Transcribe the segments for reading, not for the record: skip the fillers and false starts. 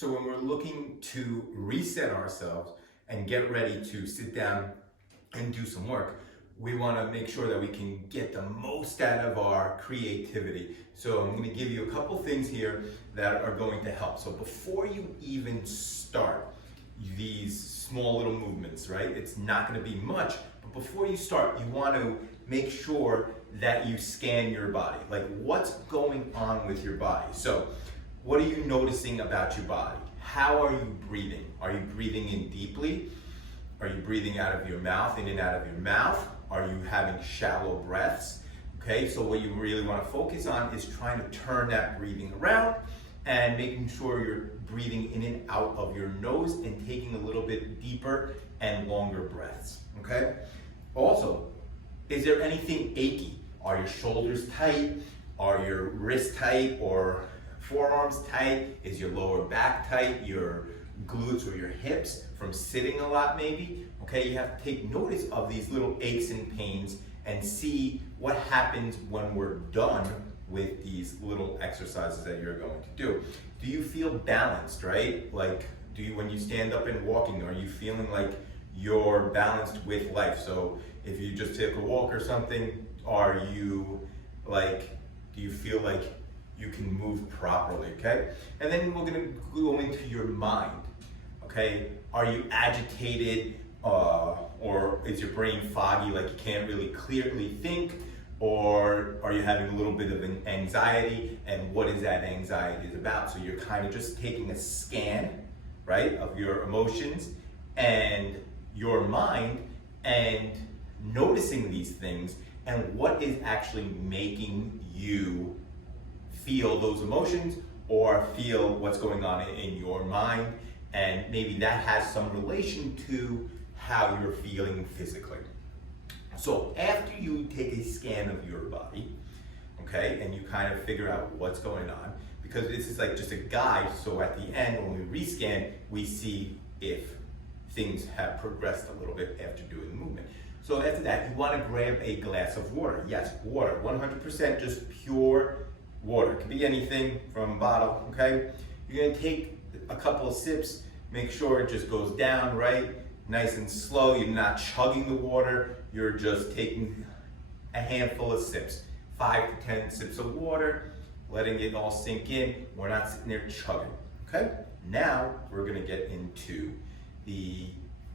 So when we're looking to reset ourselves and get ready to sit down and do some work, we want to make sure that we can get the most out of our creativity. So I'm going to give you a couple things here that are going to help. So before you even start these small little movements, right? It's not going to be much, but before you start, you want to make sure that you scan your body. Like, what's going on with your body? So what are you noticing about your body? How are you breathing? Are you breathing in deeply? Are you breathing out of your mouth, in and out of your mouth? Are you having shallow breaths? Okay, so what you really want to focus on is trying to turn that breathing around and making sure you're breathing in and out of your nose and taking a little bit deeper and longer breaths, okay? Also, is there anything achy? Are your shoulders tight? Are your wrists tight or forearms tight? Is your lower back tight? Your glutes or your hips from sitting a lot maybe? Okay, you have to take notice of these little aches and pains and see what happens when we're done with these little exercises that you're going to do. Do you feel balanced, right? Like, when you stand up and walking, are you feeling like you're balanced with life? So if you just take a walk or something, are you like, do you feel like you can move properly, okay? And then we're gonna go into your mind, okay? Are you agitated or is your brain foggy, like you can't really clearly think? Or are you having a little bit of an anxiety, and what is that anxiety is about? So you're kind of just taking a scan, right, of your emotions and your mind and noticing these things and what is actually making you feel those emotions or feel what's going on in your mind, and maybe that has some relation to how you're feeling physically. So after you take a scan of your body, okay, and you kind of figure out what's going on, because this is like just a guide, so at the end when we rescan, we see if things have progressed a little bit after doing the movement. So after that, you want to grab a glass of water. Yes, water, 100% just pure water. It could be anything from a bottle, okay? You're going to take a couple of sips, make sure it just goes down, right? Nice and slow. You're not chugging the water, you're just taking a handful of sips. 5 to 10 sips of water, letting it all sink in. We're not sitting there chugging, okay? Now we're gonna get into the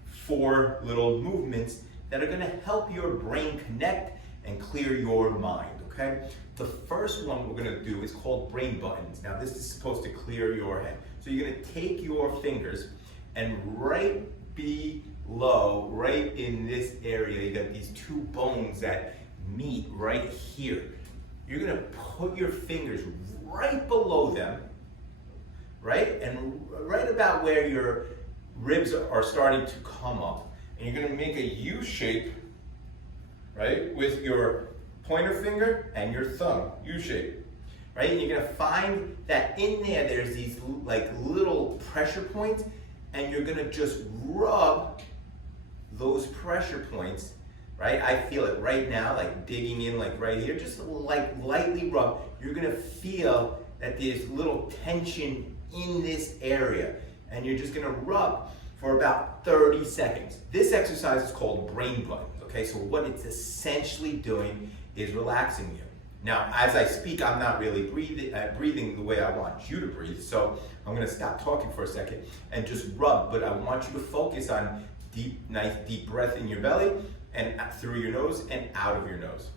4 little movements that are gonna help your brain connect and clear your mind, okay? The first one we're gonna do is called brain buttons. Now this is supposed to clear your head. So you're gonna take your fingers and right below, right in this area, you got these 2 bones that meet right here. You're gonna put your fingers right below them, right? And right about where your ribs are starting to come up. And you're gonna make a U shape, right? With your pointer finger and your thumb, U shape, right? And you're gonna find that in there's these like little pressure points, and you're gonna just rub those pressure points, right? I feel it right now, like digging in, like right here, just like lightly rub. You're gonna feel that there's little tension in this area, and you're just gonna rub for about 30 seconds. This exercise is called brain buttons, okay? So what it's essentially doing is relaxing you. Now, as I speak, I'm not really breathing the way I want you to breathe, so I'm gonna stop talking for a second and just rub, but I want you to focus on nice deep breath in your belly and through your nose and out of your nose.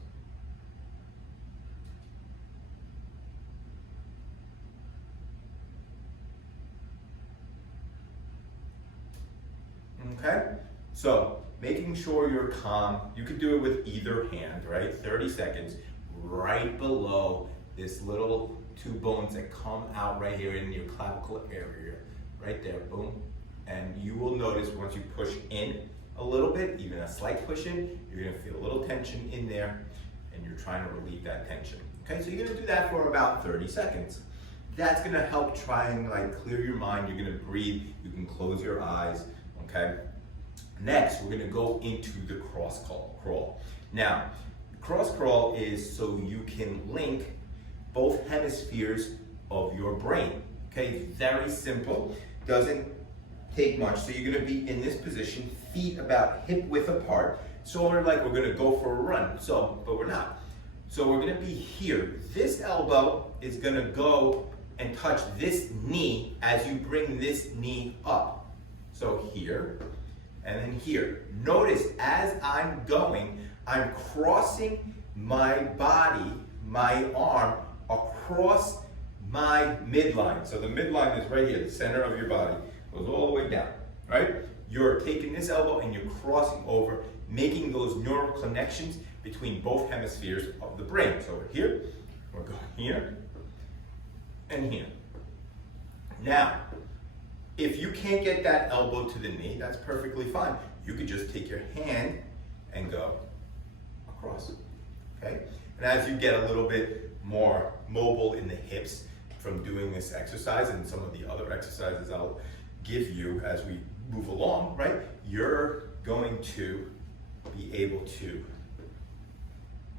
Okay, so making sure you're calm. You could do it with either hand, right? 30 seconds, right below this little 2 bones that come out right here in your clavicle area, right there, boom. And you will notice once you push in a little bit, even a slight push in, you're gonna feel a little tension in there, and you're trying to relieve that tension. Okay, so you're gonna do that for about 30 seconds. That's gonna help try and like clear your mind. You're gonna breathe, you can close your eyes, okay? Next, we're gonna go into the cross crawl. Now, cross crawl is so you can link both hemispheres of your brain, Okay, very simple, doesn't take much. So you're gonna be in this position, feet about hip width apart. Sort of like we're gonna go for a run, but we're not. So we're gonna be here. This elbow is gonna go and touch this knee as you bring this knee up. So here, and then here. Notice as I'm going, I'm crossing my body, my arm, across my midline. So the midline is right here, the center of your body. Goes all the way down, right? You're taking this elbow and you're crossing over, making those neural connections between both hemispheres of the brain. So we're here, we're going here, and here. Now, if you can't get that elbow to the knee, that's perfectly fine. You could just take your hand and go across, okay? And as you get a little bit more mobile in the hips from doing this exercise and some of the other exercises I'll give you as we move along, right? You're going to be able to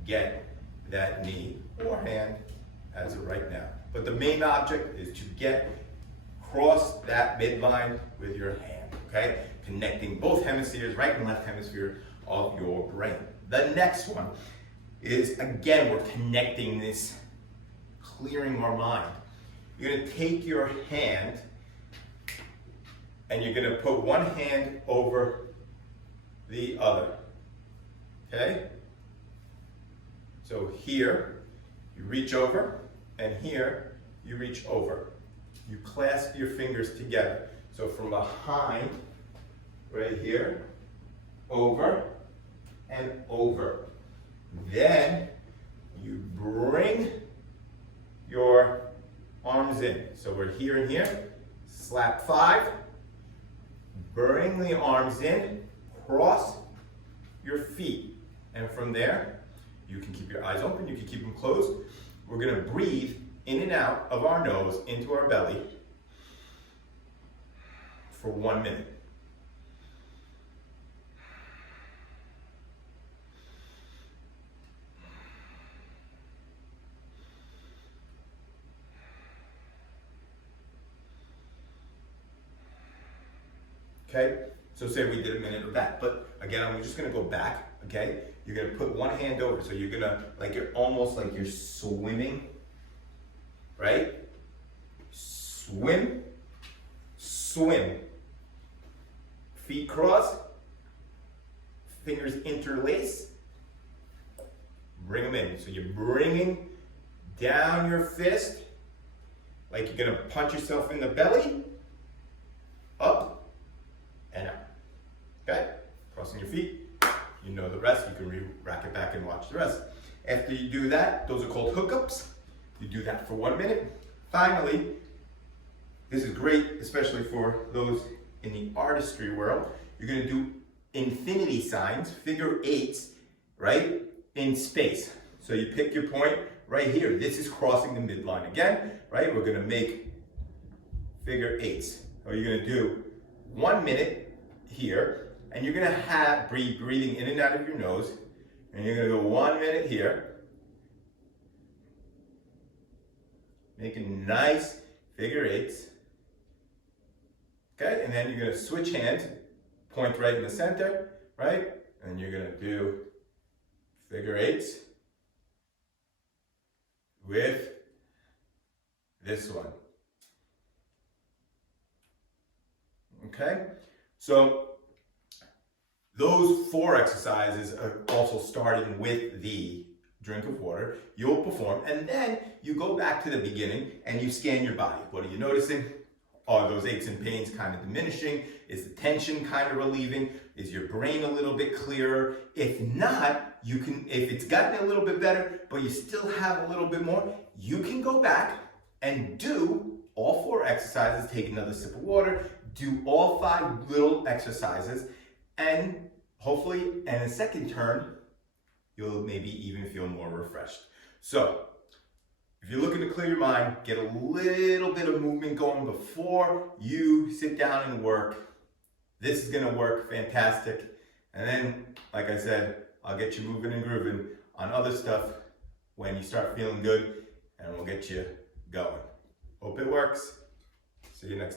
get that knee or hand as of right now. But the main object is to get across that midline with your hand, okay? Connecting both hemispheres, right and left hemisphere of your brain. The next one is, again, we're connecting this, clearing our mind. You're gonna take your hand and you're gonna put one hand over the other, okay? So here, you reach over, and here, you reach over. You clasp your fingers together. So from behind, right here, over, and over. Then, you bring your arms in. So we're here and here, slap 5, bring the arms in, cross your feet. And from there, you can keep your eyes open, you can keep them closed. We're gonna breathe in and out of our nose into our belly for 1 minute. Okay, so say we did a minute of that, but again, I'm just gonna go back, okay? You're gonna put one hand over, so you're gonna, like you're almost like you're swimming, right? Swim, swim. Feet cross, fingers interlace, bring them in. So you're bringing down your fist, like you're gonna punch yourself in the belly, up, and out, okay? Crossing your feet, you know the rest, you can rack it back and watch the rest. After you do that, those are called hookups. You do that for 1 minute. Finally, this is great, especially for those in the artistry world. You're gonna do infinity signs, figure 8s, right, in space. So you pick your point right here. This is crossing the midline again, right? We're gonna make figure 8s. So you're gonna do 1 minute here, and you're gonna breathing in and out of your nose, and you're gonna go 1 minute here, making nice figure 8s, okay? And then you're gonna switch hands, point right in the center, right? And you're gonna do figure 8s with this one. Okay, so those 4 exercises are also starting with the drink of water. You'll perform, and then you go back to the beginning and you scan your body. What are you noticing? Are those aches and pains kind of diminishing? Is the tension kind of relieving? Is your brain a little bit clearer? If not, you can, if it's gotten a little bit better, but you still have a little bit more, you can go back and do all 4 exercises, take another sip of water, do all 5 little exercises, and hopefully in a second turn, you'll maybe even feel more refreshed. So, if you're looking to clear your mind, get a little bit of movement going before you sit down and work. This is gonna work fantastic. And then, like I said, I'll get you moving and grooving on other stuff when you start feeling good, and we'll get you going. Hope it works. See you next time.